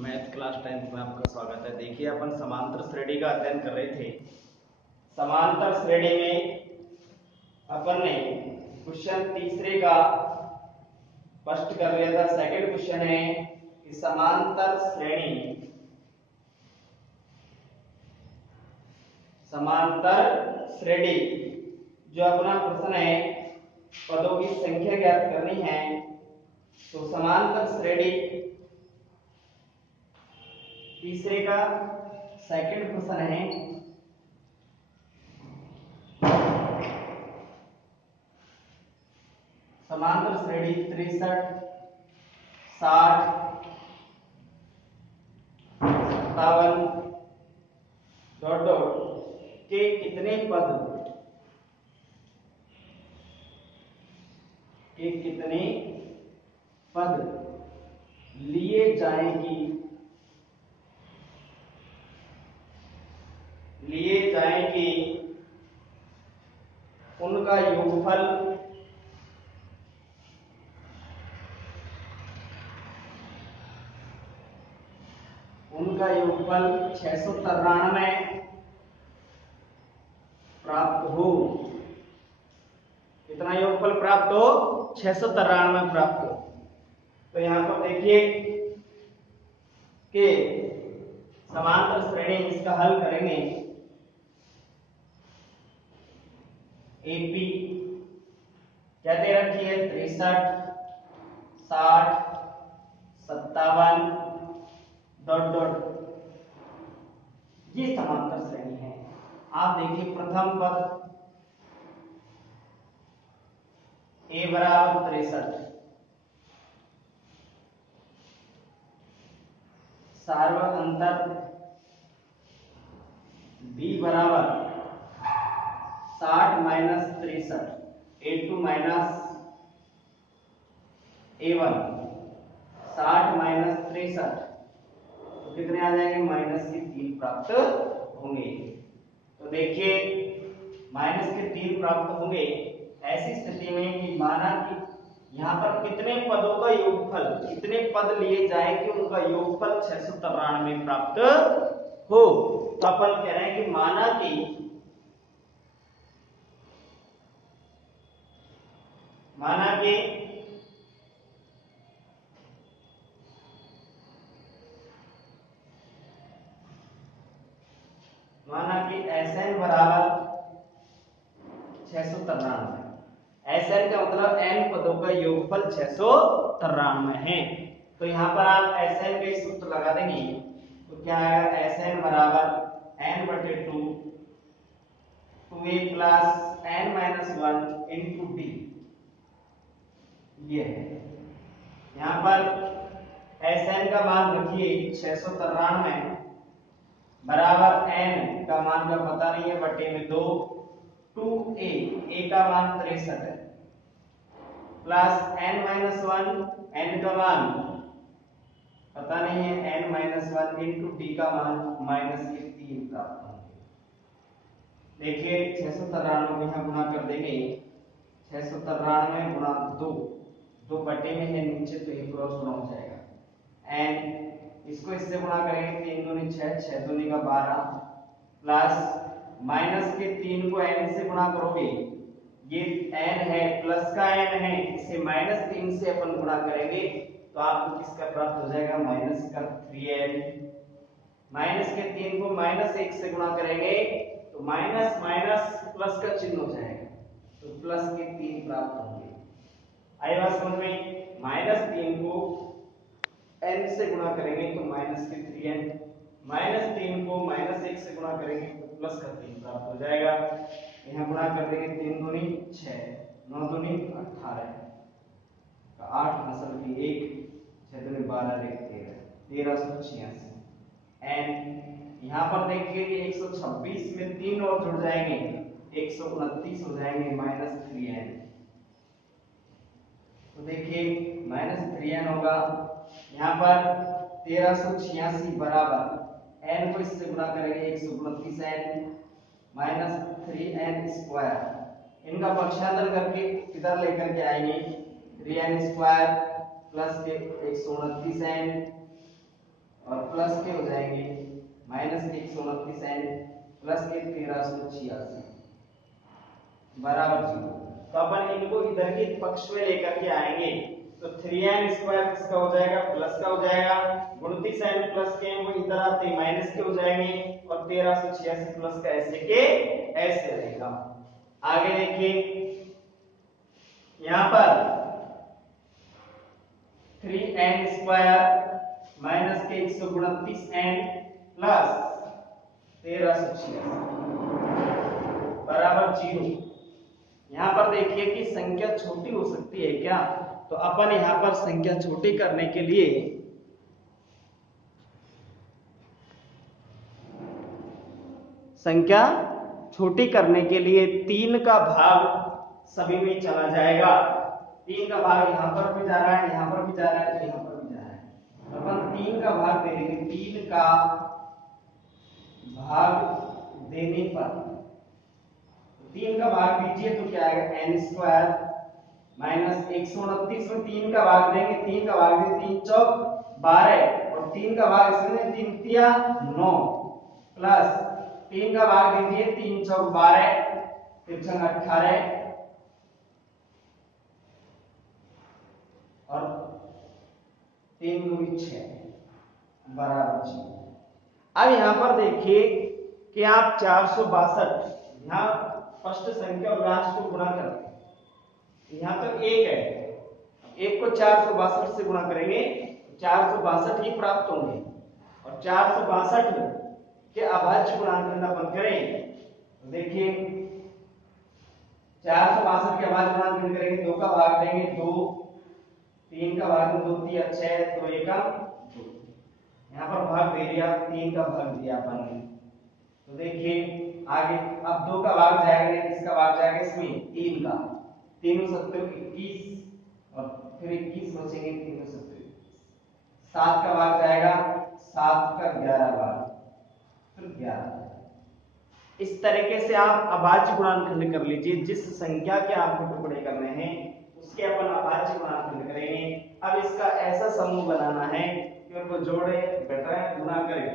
Math class 10th में आपका स्वागत है। देखिए अपन समांतर श्रेणी का अध्ययन कर रहे थे। समांतर श्रेणी में अपन ने क्वेश्चन तीसरे का स्पष्ट कर लिया था। सेकंड क्वेश्चन है कि समांतर श्रेणी जो अपना प्रश्न है पदों की संख्या ज्ञात करनी है। तो समांतर श्रेणी तीसरे का सेकंड प्रश्न है समांतर श्रेणी 63, 60, 57 डॉट डॉट के कितने पद लिए जाएंगे उनका योगफल उनका योगफल 693 प्राप्त हो। कितना योगफल प्राप्त हो? 693 प्राप्त हो। तो यहां पर देखिए कि समांतर श्रेणी इसका हल करेंगे। एपी क्या दे रखी है? 63, 60, 57 डॉट डॉट ये समांतर श्रेणी है। आप देखिए प्रथम पद a बराबर 63, सार्वक अंतर b बराबर 60 minus 63, a2 minus a1, 60 minus 63 तो कितने आ जाएंगे? माइनस के 3 प्राप्त होंगे। तो देखिए माइनस के 3 प्राप्त होंगे। ऐसी स्थिति में कि माना कि यहाँ पर कितने पदों का योगफल, कितने पद लिए जाए कि उनका योगफल 693 प्राप्त हो। तो अपन कह रहे हैं कि माना कि Sn बराबर 693। Sn का मतलब n पदों का योगफल 693 है। तो यहाँ पर आप Sn का सूत्र लगा देंगे तो क्या आएगा? Sn बराबर n बटे 2 2a plus n minus 1 into d। ये है यहाँ पर Sn का मान रखिए 693 बराबर n का मान का पता नहीं है बटे में 2 2a का मान 63 है प्लस n माइनस 1 n का मान पता नहीं है n माइनस 1 इंटू d का मान माइनस के 3 प्राप्त होंगे। देखिए 693 को यहाँ गुणा कर देंगे। 693 गुणा 2 बटे में है नीचे तो ये क्रॉस गुणा हो जाएगा। n इसको इससे गुणा करेंगे 3 दूनी 6, 6 दूनी का 12 प्लस माइनस के 3 को n से गुणा करोगे ये n है प्लस का n है, इसे माइनस 3 से अपन गुणा करेंगे तो आपको किसका प्राप्त हो जाएगा? माइनस का 3n। माइनस के 3 को माइनस 1 से गुणा करेंगे तो माइनस माइनस प्लस का चिन्ह हो जाएगा तो प्लस के 3 प्राप्त होंगे। आई बात समझ में? माइनस 3 को n से गुणा करेंगे तो माइनस के 3n, माइनस 3 को माइनस 1 से गुणा करेंगे तो प्लस का 3 प्राप्त हो जाएगा। यहाँ गुणा कर देंगे 3 दूनी 6, 9 दूनी 18 8 फसल की 1, 6 दूनी 12 1386 n। यहाँ पर देखिए कि 126 में 3 और जुड़ जाएंगे 129 हो जाएंगे माइनस 3n। तो देखिए माइनस 3n होगा। यहाँ पर 1386 बराबर n को इससे गुणा करेंगे 129n माइनस 3n स्क्वायर। इनका पक्षांतर करके इधर लेकर के आएंगे 3n स्क्वायर प्लस के 129n और प्लस के हो जाएंगे माइनस के 129 एन प्लस के 1386 बराबर 0। तो अपन इनको इधर के पक्ष में लेकर के आएंगे तो 3n स्क्वायर किसका हो जाएगा प्लस का हो जाएगा, 29n प्लस के वो इधर आते माइनस के हो जाएंगे और 1386 प्लस का ऐसे के ऐसे रहेगा। आगे देखिए यहां पर 3n स्क्वायर माइनस के 129n प्लस 1386 बराबर 0। यहां पर देखिए कि संख्या छोटी हो सकती है क्या, तो अपन यहां पर संख्या छोटी करने के लिए तीन का भाग सभी में चला जाएगा। 3 का भाग यहां पर भी जा रहा है, यहां पर भी जा रहा है, तो यहां पर भी जा रहा है, तो अपन 3 का भाग दे देंगे। 3 का भाग देने पर 3 का भाग दीजिए तो क्या आएगा n स्क्वायर माइनस 129 में 3 का भाग देंगे, 3 का भाग देंगे 3 चौक 12 और 3 का भाग इसमें 3 तिया 9 प्लस 3 का भाग दीजिए 3 चौक 12 3 छंग 18 और 3 दूनी 6 बराबर 0। अब यहां पर देखिए कि आप 462 यहां फर्स्ट संख्या और लास्ट को गुणा करते हैं, यहां तो 1 है, 1 को 462 से गुणा करेंगे 462 ही प्राप्त होंगे और 462 के अभाज्य गुणांक अपन करें तो देखिए 462 के अभाज्य गुणांक करेंगे 2 का भाग देंगे 2 3 का भाग 2 3 6 तो 1 का 2 यहां पर भाग दे दिया 3 का भाग दिया अपन ने, तो देखिए आगे अब 2 का भाग जाएगा नहीं, किसका भाग जाएगा इसमें 3 का 3 7 21 और फिर 21 बचेंगे 3 7 7 का भाग जाएगा 7 का 11 भाग फिर 11। इस तरीके से आप अभाज्य गुणांक कर लीजिए, जिस संख्या के आपको टुकड़े करने हैं उसके अपन अभाज्य गुणांक करेंगे। अब इसका ऐसा समूह बनाना है कि उनको जोड़े घटाएं गुणा करें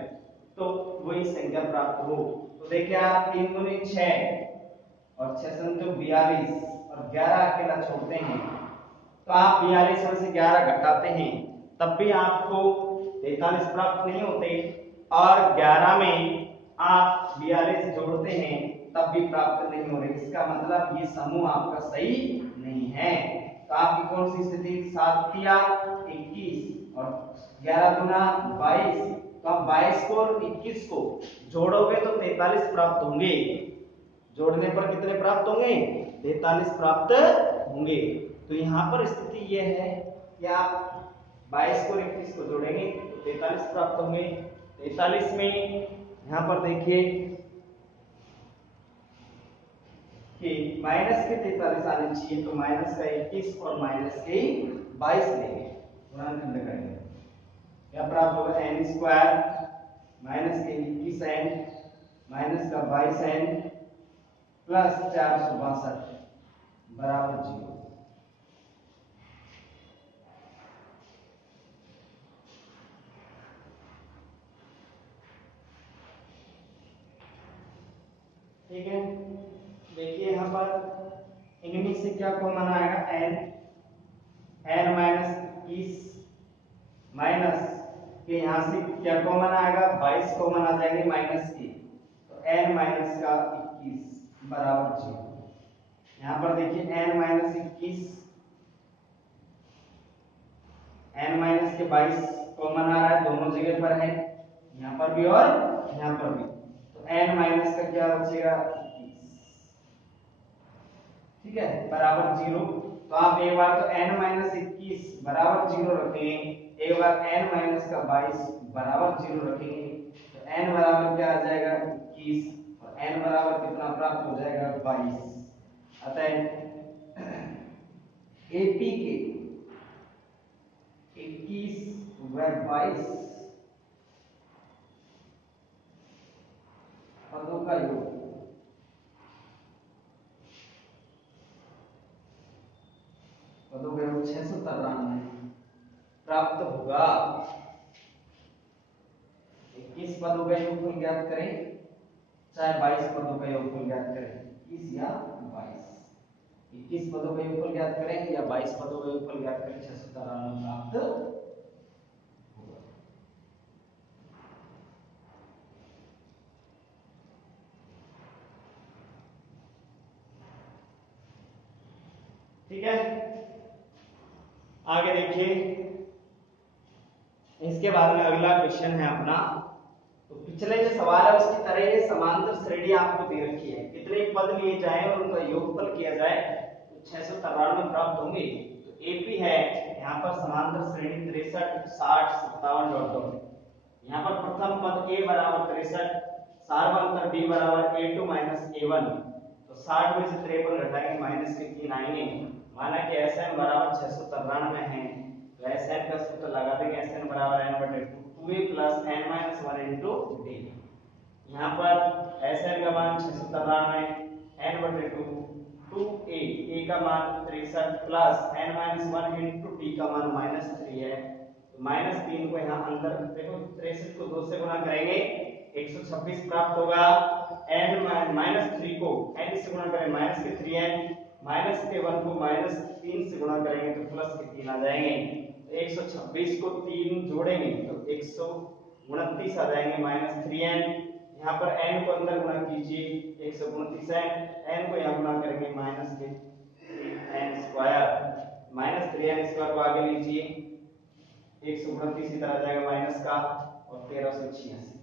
तो वही संख्या प्राप्त हो। तो देखिए आप 3 दूनी 6 और 6 संतो 42 और 11 अकेला छोड़ते हैं तो आप 42 में से 11 घटाते हैं तब भी आपको 43 प्राप्त नहीं होते और 11 में आप 42 जोड़ते हैं तब भी प्राप्त नहीं हो रहे, इसका मतलब ये समूह आपका सही नहीं है। तो आपकी कौन सी स्थिति 7 तिया 21 और 11 गुना 22, तो आप 22 को और 21 को जोड़ोगे तो 43 प्राप्त होंगे, जोड़ने पर कितने प्राप्त होंगे 43 प्राप्त होंगे। तो यहाँ पर स्थिति यह है कि आप 22 को 21 को जोड़ेंगे तो 43 प्राप्त होंगे। 43 में यहां पर देखिए कि माइनस के 43 आने चाहिए तो माइनस का 21 और माइनस के 22 लेंगे, गुणाखंड करेंगे, क्या प्राप्त होगा n स्क्वायर माइनस के 21n माइनस का 22n प्लस 462 बराबर 0। ठीक है, देखिए यहां पर इनमें से क्या कॉमन आएगा n माइनस 21 माइनस के यहां से क्या कॉमन आएगा 22 कॉमन आ जाएंगे माइनस के, तो n माइनस का 21 बराबर 0। यहां पर देखिए n माइनस 21 n माइनस के 22 कॉमन आ रहा है, दोनों जगह पर है, यहां पर भी और यहां पर भी, तो n माइनस का क्या बचेगा 21, ठीक है बराबर 0। तो आप एक बार तो n माइनस 21 बराबर 0 रखेंगे, एक बार n माइनस का 22 बराबर 0 रखेंगे, तो n बराबर क्या आ जाएगा 21 और n बराबर कितना प्राप्त हो जाएगा 22। अतः एपी के 21 व 22 पदों का योग पदों का योग 693 प्राप्त होगा। 21 पदों का योगफल ज्ञात करें चाहे 22 पदों का योगफल ज्ञात करें, 21 या 22, 21 पदों का योगफल ज्ञात करें या 22 पदों का योगफल ज्ञात करें, 693 प्राप्त होगा। ठीक है, आगे देखिए, इसके बाद में अगला क्वेश्चन है अपना। तो पिछले जो सवाल है उसकी तरह ये समांतर श्रेणी आपको दे रखी है, कितने पद लिए जाएं और उनका योगफल किया जाए तो 693 प्राप्त होंगे। तो एपी है यहाँ पर समांतर श्रेणी 63 60 57 डॉट डॉट। यहाँ पर प्रथम पद a बराबर 63, सार्वंतर b बराबर a2 माइनस a1। तो 60 में से 53 घटाएंगे माइनस के 3 आएंगे। माना कि Sn बराबर 693 है, तो Sn का सूत्र लगा देंगे, Sn बराबर n/2 2a plus n minus 1 into d। यहाँ पर Sn का मान 693, n/2 2a, a का मान 63 plus n minus 1 into d का मान -3 है। तो -3 को यहाँ अंदर देखो, 63 को 2 से गुणा करेंगे 126 प्राप्त होगा। -3 को n से गुणा करें माइनस के 3n, माइनस के 1 को -3 से गुणा करेंगे तो प्लस के 3 आ जाएंगे। 126 को 3 जोड़ेंगे तो 129 आ जाएंगे -3n। यहाँ पर n को अंदर गुणा कीजिए 129 है, n को यहाँ गुणा करेंगे माइनस के 3n स्क्वायर, -3n स्क्वायर को आगे लीजिए 129 इधर आ जाएगा माइनस का और 1386।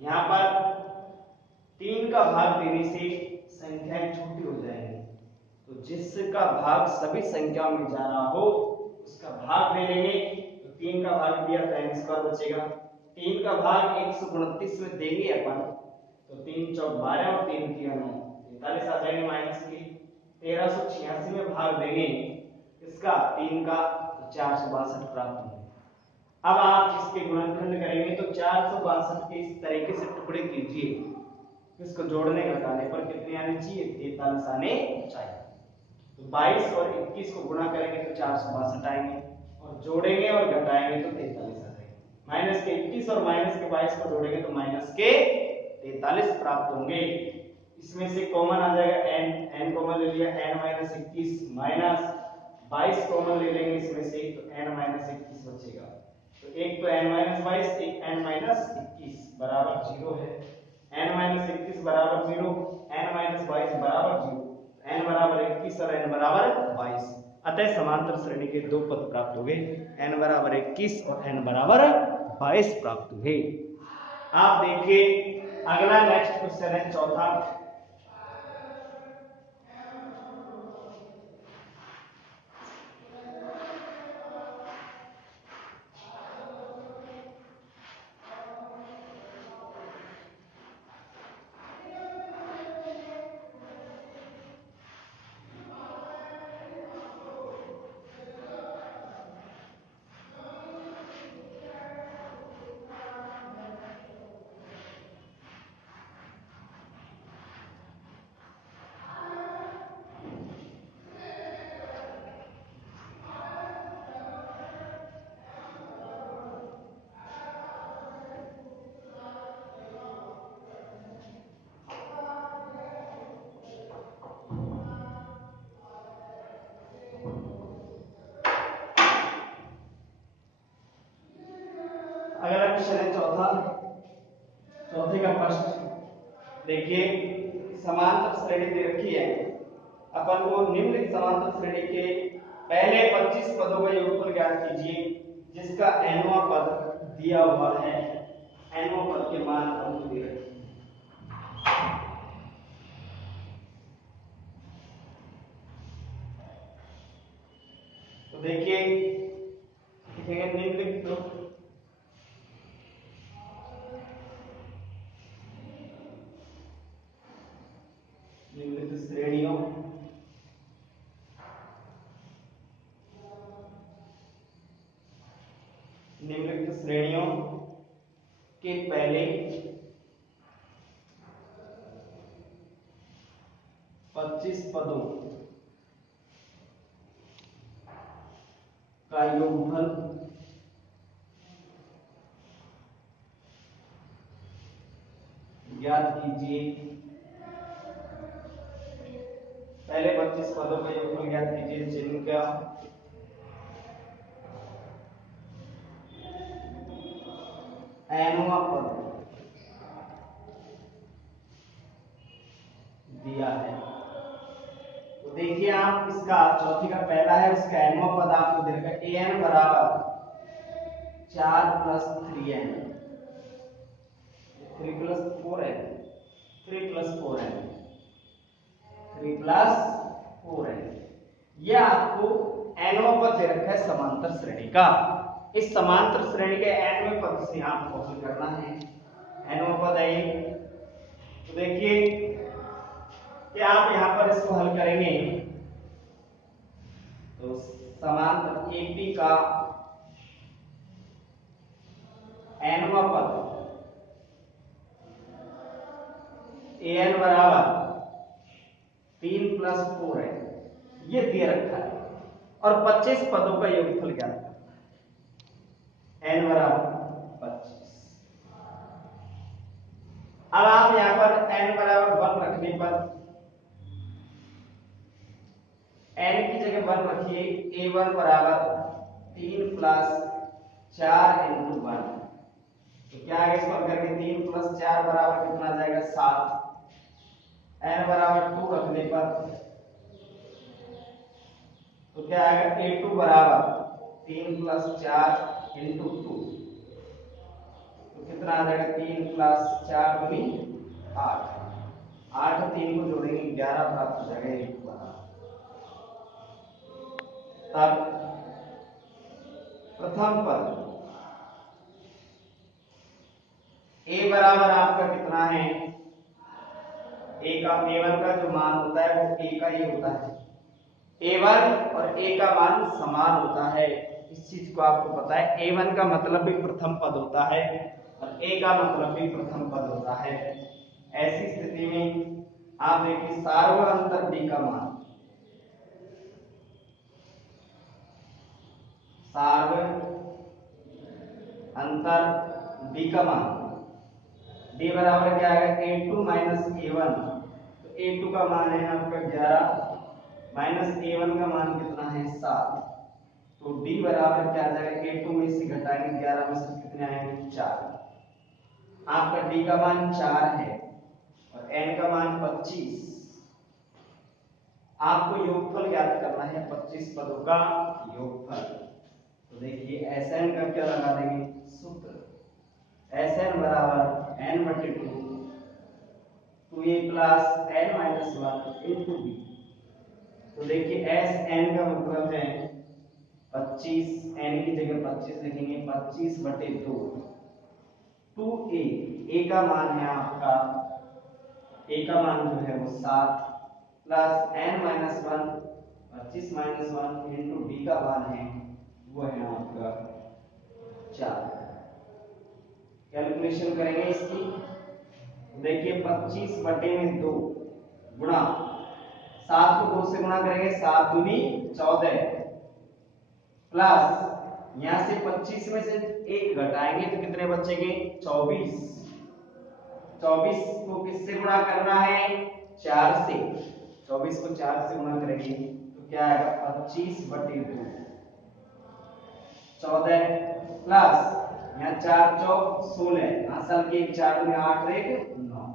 यहाँ पर 3 का भाग देने से संख्याएं छोटी हो जाएंगी, तो जिसका भाग सभी संख्याओं में जा रहा हो उसका भाग ले लेंगे। तो 3 का भाग दिया तो n स्क्वायर बचेगा, 3 का भाग 129 में देंगे अपन तो 3 चौक 12 और 3 3 9 43 आ जाएंगे माइनस के। 1386 में भाग देंगे इसका 3 का तो 462 प्राप्त होंगे। अब आप इसके गुणनखंड करेंगे तो 462 के इस तरीके से टुकड़े कीजिए, इसको जोड़ने घटाने पर कितने आने चाहिए, 43 आने चाहिए। तो 22 और 21 को गुणा करेंगे तो 462 आएंगे और जोड़ेंगे और घटाएंगे तो 43 आ जाएंगे। माइनस के 21 और माइनस के 22 को जोड़ेंगे तो माइनस के 43 प्राप्त होंगे। इसमें से कॉमन आ जाएगा n कॉमन ले लिया, n माइनस 21 माइनस 22 कॉमन ले लेंगे इसमें से तो n माइनस 21 बचेगा। तो एक तो n माइनस 22 एक n माइनस 21 बराबर 0 है, n माइनस 21 बराबर 0, n माइनस 22 बराबर 0, n बराबर 21 और n बराबर 22। अतः समांतर श्रेणी के दो पद प्राप्त हो गए, n बराबर 21 और n बराबर 22 प्राप्त हुए। आप देखिए अगला नेक्स्ट क्वेश्चन है चौथा। अगला क्वेश्चन है चौथा, चौथे का प्रश्न देखिए, समांतर श्रेणी दे रखी है, अपन को निम्नलिखित समांतर श्रेणी के पहले 25 पदों का योगफल ज्ञात कीजिए जिसका nवां पद दिया हुआ है, nवां पद के मान अपन को दे रखे हैं। तो देखिए लिखेंगे निम्नलिखित श्रेणियों के पहले 25 पदों का योगफल ज्ञात कीजिए। पहले 25 पदों का योगफल ज्ञात कीजिए। चिन्ह क्या? nवां पद दिया है। तो देखिए आप इसका चौथी का पहला है, उसका nवां पद आपको दे रखा है an बराबर 4 + 3n, 3 + 4n, 3 + 4n, 3 + 4n। ये आपको nवां पद दे रखा है समांतर श्रेणी का। इस समांतर श्रेणी के nवें पद से आपको हल करना है। nवां पद है ये। तो देखिए कि आप यहां पर इसको हल करेंगे तो समांतर AP का nवां पद an बराबर 3 + 4n ये दे रखा है और 25 पदों का योगफल ज्ञात करना है। n बराबर 25। अब आप यहां पर n बराबर 1 रखने पर n की जगह 1 रखिए। a1 बराबर 3 + 4 × 1। तो क्या आगे इसको करके 3 + 4 बराबर कितना आ जाएगा? 7। n बराबर 2 रखने पर तो क्या आएगा? a2 बराबर 3 + 4 × 2। तो कितना आ जाएगा? 3 + 4 × 8। 8 और 3 को जोड़ेंगे 11 प्राप्त हो जाएगा a2 बराबर। तब प्रथम पद a बराबर आपका कितना है? a1 का जो मान होता है वो a का ही होता है। a1 और a का मान समान होता है, इस चीज को आपको पता है। a1 का मतलब भी प्रथम पद होता है और a का मतलब भी प्रथम पद होता है। ऐसी स्थिति में आप देखिए सार्व अंतर d का मान, सार्व अंतर d का मान d बराबर क्या आएगा? a2 - a1। तो a2 का मान है आपका 11 माइनस a1 का मान कितना है? 7। तो d बराबर क्या आ जाएगा? a2 में से घटाएंगे 11 में से कितने आएंगे? 4। आपका d का मान 4 है और n का मान 25। आपको योगफल ज्ञात करना है 25 पदों का योगफल। तो देखिए Sn का क्या लगा देंगे? सूत्र Sn बराबर n/2 2a + n - 1 × b। तो देखिए Sn का मतलब है 25, n की जगह 25 लिखेंगे। 25/2 2a, a का मान है आपका, a का मान जो है वो 7 प्लस n - 1 25 - 1 इंटू b का मान है वो है आपका 4। कैलकुलेशन करेंगे इसकी। देखिए 25/2 गुणा 7 को 2 से गुणा करेंगे 7 दूनी 14 प्लस यहां से 25 में से 1 घटाएंगे तो कितने बचेंगे? 24। 24 को किससे गुणा करना है? 4 से। 24 को 4 से गुणा करेंगे तो क्या आएगा? 25/2 14 प्लस यहाँ 4 चौक 16 असल के 4 में 8 और 1 9।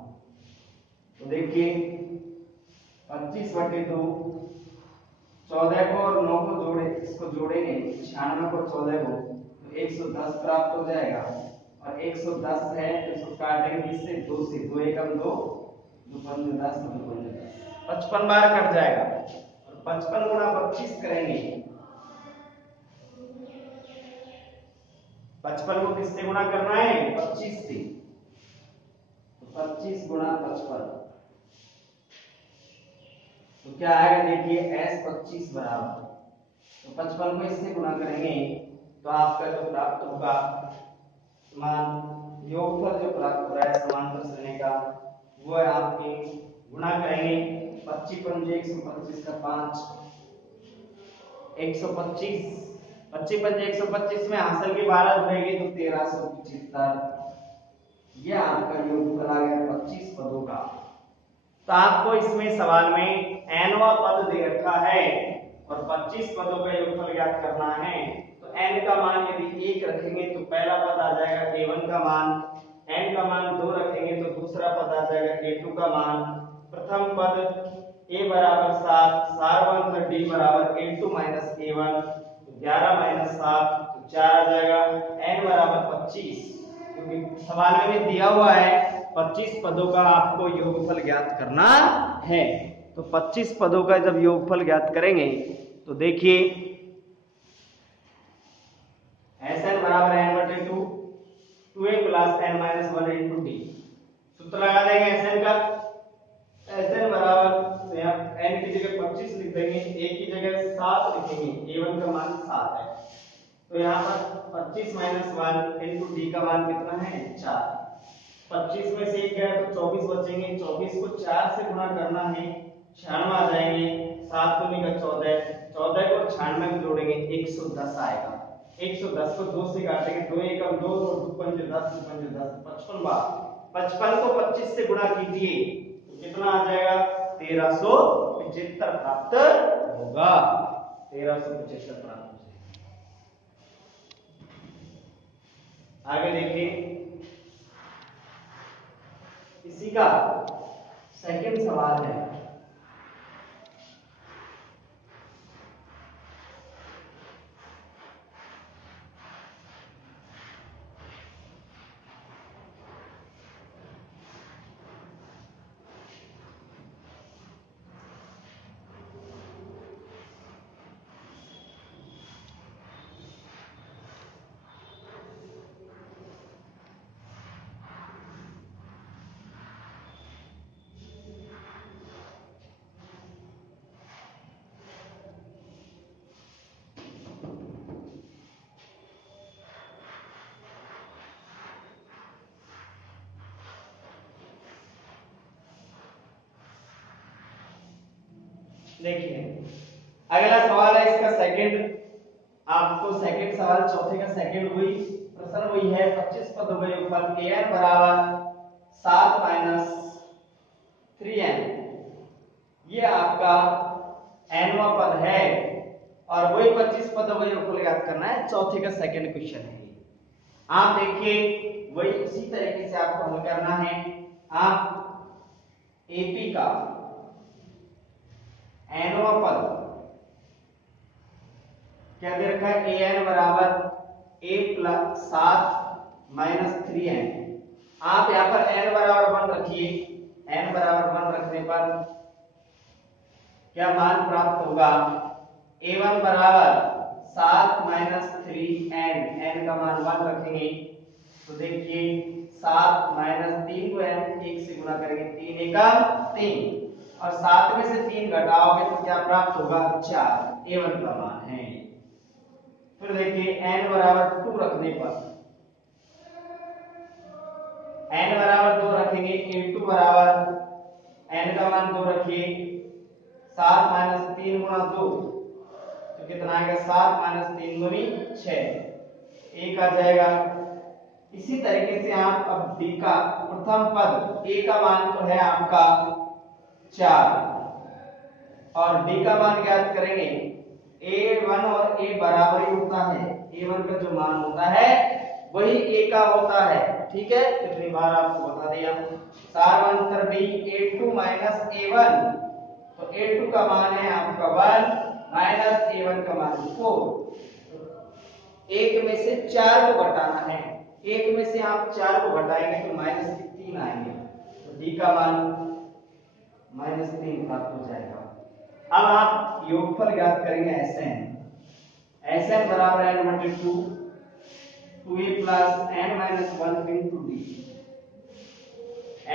तो देखिए 25/2 14 को और 9 को जोड़े, इसको जोड़ेंगे 96 को 14 को तो 110 प्राप्त हो जाएगा। और 110 है तो इसको काटेंगे किससे? 2 से। 2 एकम 2 2 पंजे 10 2 पंजे 10 55 बार कट जाएगा। और 55 गुणा 25 करेंगे। 55 को किससे गुणा करना है? 25 से। तो 25 गुणा 55 तो क्या आएगा? देखिए S25 बराबर, तो 55 को इससे गुणा करेंगे तो आपका जो प्राप्त होगा मान, योगफल जो प्राप्त हो रहा है समांतर श्रेणी का वो है आपके, गुणा करेंगे 25 पंजे 125 का 5 125, 25 पंजे 125 में हासिल की 12 जुड़ेगी तो 1375 ये आपका योगफल आ गया 25 पदों का। तो आपको इसमें सवाल में nवां पद दे रखा है और 25 पदों का योगफल ज्ञात करना है। तो n का मान यदि 1 रखेंगे तो पहला पद आ जाएगा a1 का मान, n का मान 2 रखेंगे तो दूसरा पद आ जाएगा a2 का मान। प्रथम पद a बराबर 7, सार 1 तो d बराबर a2 माइनस a1, तो 11 माइनस 7 तो 4 आ जाएगा। n बराबर 25, क्योंकि सवाल में भी दिया हुआ है 25 पदों का आपको योगफल ज्ञात करना है। तो 25 पदों का जब योगफल ज्ञात करेंगे तो देखिए Sn बराबर n बटे 2, 2a plus n minus 1 into D. सूत्र लगा देंगे Sn का। Sn बराबर यहाँ n की जगह 25 लिख देंगे, a की जगह 7 लिखेंगे, a1 का मान 7 है। तो यहाँ पर 25 माइनस 1 इंटू डी का मान कितना है 4। 25 में से 1 गया तो 24 बचेंगे, 24 को 4 से गुणा करना है, 96 आ जाएंगे, 7 दूनी का 14, 14 को 96 में जोड़ेंगे 110 आएगा। 110 को 2 से काटेंगे, 2 एकम 2 और 2 पंच 10, 2 पंच 10, 55 बार। 55 को 25 से गुणा कीजिए तो कितना आ जाएगा 1375 प्राप्त होगा। 1375 प्राप्त हो जाएगा। आगे देखिए इसी का सेकंड सवाल है। देखिए अगला सवाल है इसका सेकंड। आपको सेकंड सवाल चौथे का सेकंड वही प्रश्न वही है। 25 पदों का योगफल an बराबर 7 माइनस 3n, ये आपका nवां पद है और वही 25 पदों का योगफल ज्ञात करना है। चौथे का सेकंड क्वेश्चन है। आप देखिए वही इसी तरीके से आपको हल करना है। आप एपी का nवां पद क्या दे रखा है, an बराबर a प्लस 7 माइनस 3n। आप यहां पर n बराबर 1 रखिए, n बराबर 1 रखने पर क्या मान प्राप्त होगा, a1 बराबर 7 माइनस 3n, n का मान 1 रखेंगे तो देखिए 7 माइनस 3 को n 1 से गुणा करेंगे, 3 एकम 3 और 7 में से 3 घटाओगे तो क्या प्राप्त होगा 4, a1 का मान है। फिर देखिए n बराबर 2 रखने पर n बराबर 2 रखेंगे, a2 बराबर n का मान 2 रखिए, 7 माइनस 3 गुणा 2 तो कितना आएगा, 7 माइनस 3 दूनी 6, 1 आ जाएगा। इसी तरीके से आप अब d का प्रथम पद a का मान तो है आपका 4 और d का मान ज्ञात करेंगे। a1 और a बराबर ही होता है, a1 का जो मान होता है वही a का होता है। ठीक है, कितनी बार आपको बता दिया। सार अंतर d a2 माइनस a1, तो a2 का मान है आपका 1 माइनस a1 का मान 4। एक में से 4 को घटाना है, एक में से आप 4 को घटाएंगे तो माइनस 3 आएंगे, तो d का मान माइनस 3 प्राप्त हो जाएगा। अब आप योगफल ज्ञात करेंगे Sn बराबर n बटे 2, 2a plus n minus 1 into D.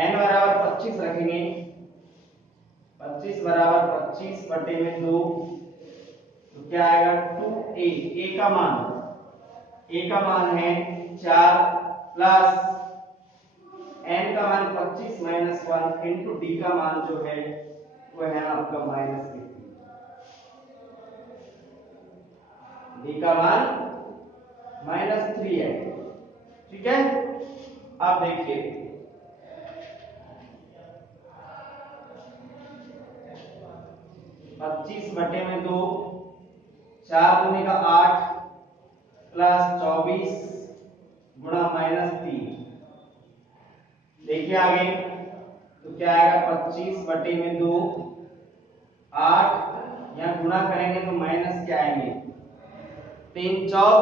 n बराबर 25 रखेंगे, 25 बराबर 25 बटे में 2 तो क्या आएगा 2a, a का मान है 4 प्लस n का मान 25 माइनस 1 इंटू डी का मान जो है वो है आपका माइनस 3, डी का मान माइनस 3 है। ठीक है, आप देखिए 25/2, 4 दूनी का 8 प्लस 24 गुणा -3। देखिए आगे तो क्या आएगा 25/2, 8 यहाँ गुणा करेंगे तो माइनस क्या आएंगे 3 चौक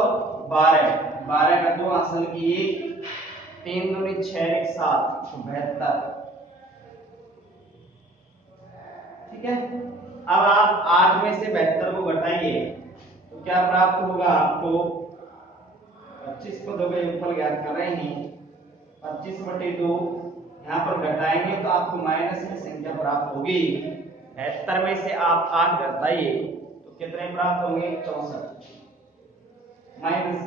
12, 12 का 2 असल की 1, 3 दूनी 6 1 7 तो 72। ठीक है, अब आप 8 में से 72 को घटाइए तो क्या प्राप्त होगा आपको 25 पदों का योगफल ज्ञात कर रहे हैं 25/2 यहाँ पर घटाएंगे तो आपको माइनस की संख्या प्राप्त होगी। 72 में से आप 8 घटाइए तो कितने प्राप्त होंगे 64 माइनस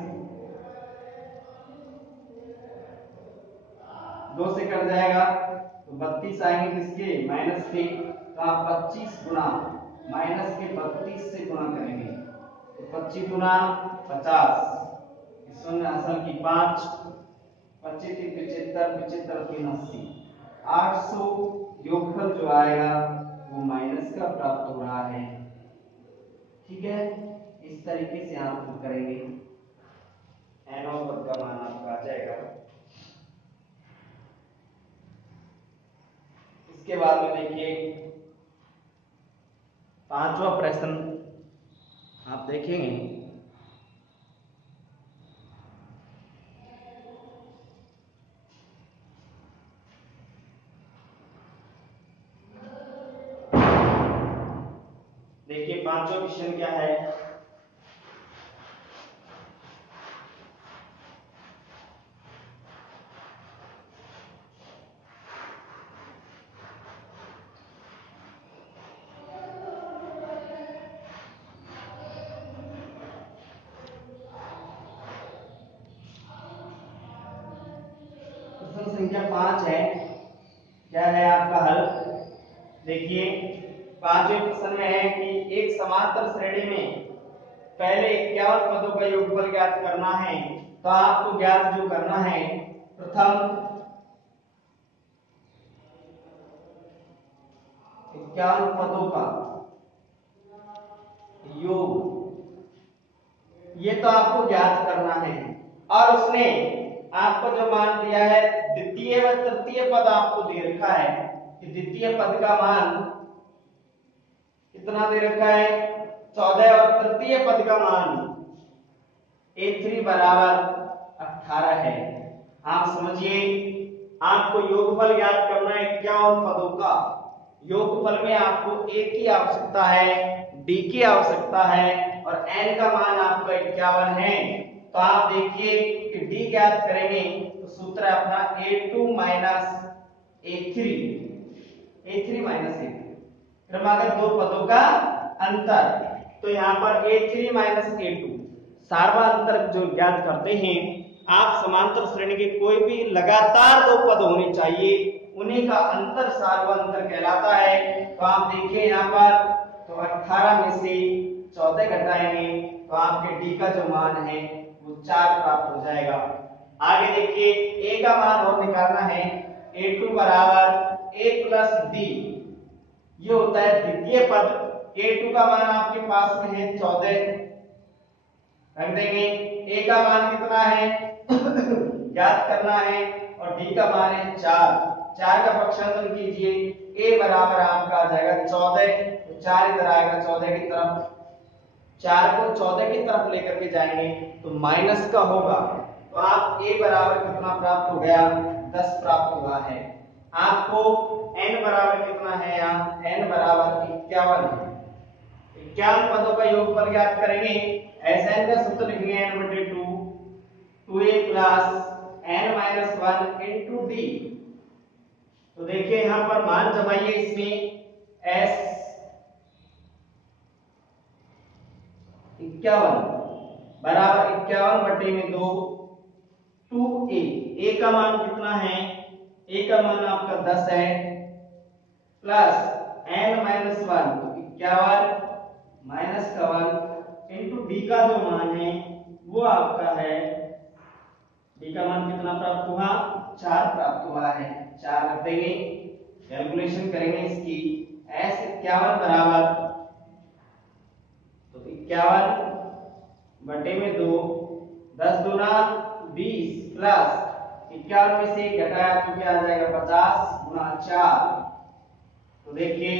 2 से कट जाएगा तो 32 आएंगे किसके माइनस के, तो आप 25 गुना माइनस के 32 से गुणा करेंगे तो 25 गुना 50, शून्य असल की 5, 25 3 75, 75 3 80, 800 योगफल जो आएगा वो माइनस का प्राप्त हो रहा है। ठीक है, इस तरीके से आप करेंगे n और पद का मान आपका आ जाएगा। इसके बाद में देखिए 5वां प्रश्न आप देखेंगे देखिए 5वां क्वेश्चन क्या है। प्रश्न संख्या 5 है, क्या है आपका हल। देखिए 5वें प्रश्न में है कि एक समांतर श्रेणी में पहले 51 पदों का योगफल ज्ञात करना है। तो आपको ज्ञात जो करना है प्रथम 51 पदों का योग, ये तो आपको ज्ञात करना है और उसने आपको जो मान दिया है द्वितीय व तृतीय पद आपको दे रखा है कि द्वितीय पद का मान कितना दे रखा है 14 और तृतीय पद का मान a3 बराबर 18 है। आप समझिए आपको योगफल ज्ञात करना है 51 पदों का। योगफल में आपको a की आवश्यकता है, d की आवश्यकता है और n का मान आपका 51 है। तो आप देखिए कि d ज्ञात करेंगे तो सूत्र है अपना a2 a3 a3 क्रमागत दो पदों का अंतर। तो यहाँ पर a3 a2 सार्वअंतर जो ज्ञात करते हैं आप समांतर श्रेणी के कोई भी लगातार दो पद होने चाहिए उन्हीं का अंतर सार्वअंतर कहलाता है। तो आप देखिए यहाँ पर तो 18 में से 14 घटाएंगे तो आपके d का जो मान है वो 4 प्राप्त हो जाएगा। आगे देखिए a का मान और निकालना है a2 बराबर a प्लस d, ये होता है द्वितीय पद। a2 का मान आपके पास में है 14 रख देंगे, a का मान कितना है ज्ञात करना है और d का मान है 4, 4 का पक्षांतर कीजिए a बराबर आपका आ जाएगा 14, तो 4 इधर आएगा 14 की तरफ, 4 को 14 की तरफ लेकर के जाएंगे तो माइनस का होगा। तो आप a बराबर कितना प्राप्त हो गया 10 प्राप्त हुआ है। आपको n बराबर कितना है यहाँ n बराबर 51 है। 51 पदों का योगफल ज्ञात करेंगे। Sn का सूत्र लिखेंगे n/2 2a plus n - 1 into d। तो देखिए यहाँ पर मान जमाइए इसमें s 51 बराबर 51/2 2a, a का मान कितना है a का मान आपका 10 है प्लस n - 1 तो 51 माइनस का 1 इंटू d का जो मान है वो आपका है d का मान कितना प्राप्त हुआ 4 प्राप्त हुआ है। 4 रख देंगे, कैलकुलेशन करेंगे इसकी। S51 बराबर, तो 51 बटे में 2, 10 दूना 20 प्लस 51 में से 1 घटाया तो क्या आ जाएगा 50 गुना 4। तो देखिए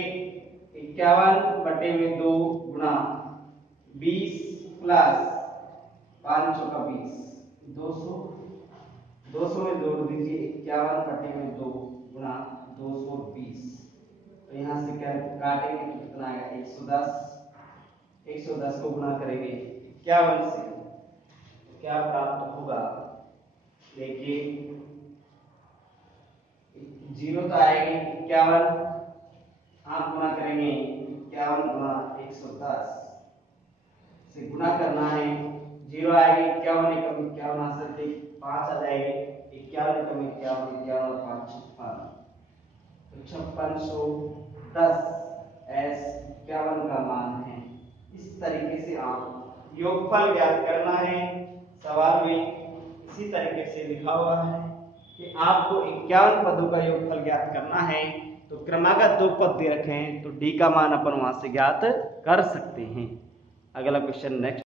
51 बटे में 2 गुना 20 प्लस 5 चौका 20, 200 में जोड़ दीजिए। 51 बटे में 2 गुना 220, तो यहाँ से क्या काटेंगे तो कितना आएगा 110 को गुना करेंगे 51 से, तो क्या प्राप्त होगा। देखिए 0 तो आएगी 51, आप गुना करेंगे 51 गुना 110 से गुना करना है। 0 आएगी 51 एकम 51 आ सकते 5 आ जाएंगे 51 एकम 51 51 और 5 56, तो 5610 S51 का मान है। इस तरीके से आप योगफल ज्ञात करना है। सवाल में इसी तरीके से लिखा हुआ है कि आपको 51 पदों का योगफल ज्ञात करना है। तो क्रमागत 2 पद दे रखे हैं, तो डी का मान अपन वहां से ज्ञात कर सकते हैं। अगला क्वेश्चन नेक्स्ट।